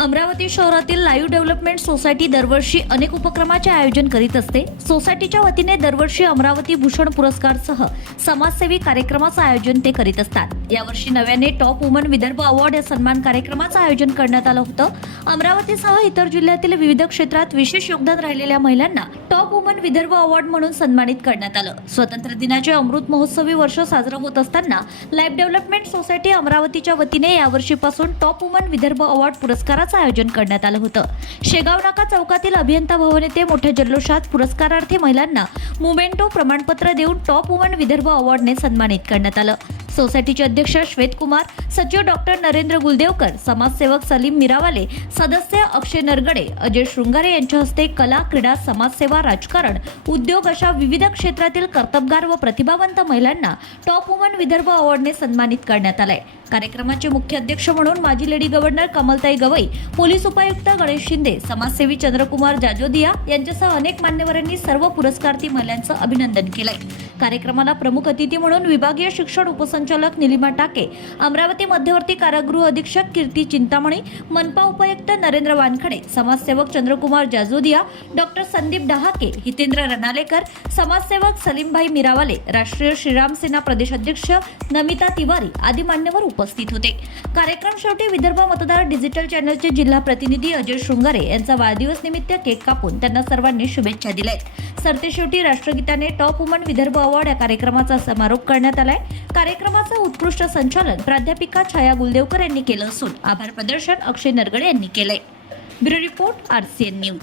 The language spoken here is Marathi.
अमरावती शहरातील लाईव्ह डेव्हलपमेंट सोसायटी दरवर्षी अनेक उपक्रमाचे आयोजन करीत असते। सोसायटीच्या वतीने दरवर्षी अमरावती भूषण पुरस्कारसह समाजसेवी कार्यक्रमाचे आयोजन ते करीत असतात। यावर्षी नव्याने टॉप वुमन विदर्भ अवॉर्ड या सन्मान कार्यक्रमाचे आयोजन करण्यात आलं होतं। अमरावतीसह इतर जिल्ह्यातील विविध क्षेत्रात विशेष योगदान राहिलेल्या महिलांना टॉप वुमन विदर्भ अवॉर्ड म्हणून सन्मानित करण्यात आलं। स्वातंत्र्य दिनाचे अमृत महोत्सवी वर्ष साजरा होत असताना लाईव्ह डेव्हलपमेंट सोसायटी अमरावतीच्या वतीने यावर्षीपासून टॉप वुमन विदर्भ अवॉर्ड पुरस्काराचं आयोजन करण्यात आलं होतं। शेगाव नाका चौकातील अभियंता भवन येथे मोठ्या जल्लोषात पुरस्कारार्थी महिलांना मोमेंटो प्रमाणपत्र देऊन टॉप वुमन विदर्भ अवॉर्डने सन्मानित करण्यात आलं। सोसायटीचे अध्यक्ष श्वेत कुमार, सचिव डॉक्टर नरेंद्र गुलदेवकर, समाजसेवक सलीम मिरावाले, सदस्य अक्षय नरगडे, अजय शृंगारे यांच्या हस्ते कला, क्रीडा, समाजसेवा, राजकारण, उद्योग अशा विविध क्षेत्रातील कर्तबगार व प्रतिभावंत महिलांना टॉप वुमन विदर्भ अवॉर्डने सन्मानित करण्यात आले। कार्यक्रमाचे मुख्य अध्यक्ष म्हणून माजी lady governor Kamaltai Gavai, police उपायुक्त गणेश शिंदे, समाजसेवी चंद्रकुमार जाजोदिया यांच्यासह अनेक मान्यवरांनी सर्व पुरस्कार्थी महिलांचं अभिनंदन केलंय। कार्यक्रमाला प्रमुख अतिथी म्हणून विभागीय शिक्षण उपसंचालक निलिमा टाके, अमरावती मध्यवर्ती कारागृह अधीक्षक कीर्ती चिंतामणी, मनपा उपायुक्त नरेंद्र वानखडे, समाजसेवक चंद्रकुमार जाजोदिया, डॉक्टर संदीप डहाके, हितेंद्र रनालेकर, समाजसेवक सलीमभाई मिरावाले, राष्ट्रीय श्रीराम सेना प्रदेशाध्यक्ष नमिता तिवारी आदी मान्यवर उपस्थित होते। कार्यक्रम शेवटी विदर्भ मतदार डिजिटल चॅनलचे जिल्हा प्रतिनिधी अजय शृंगारे यांचा वाढदिवस निमित्त केक कापून त्यांना सर्वांनी शुभेच्छा दिल्या। सरतेशेवटी राष्ट्रगीताने टॉप वुमन विदर्भ अवॉर्ड या कार्यक्रमाचा समारोप करण्यात आलाय। कार्यक्रमाचं उत्कृष्ट संचालन प्राध्यापिका छाया गुलदेवकर यांनी केलं असून आभार प्रदर्शन अक्षय नरगडे यांनी केले। Bureau report RCN news.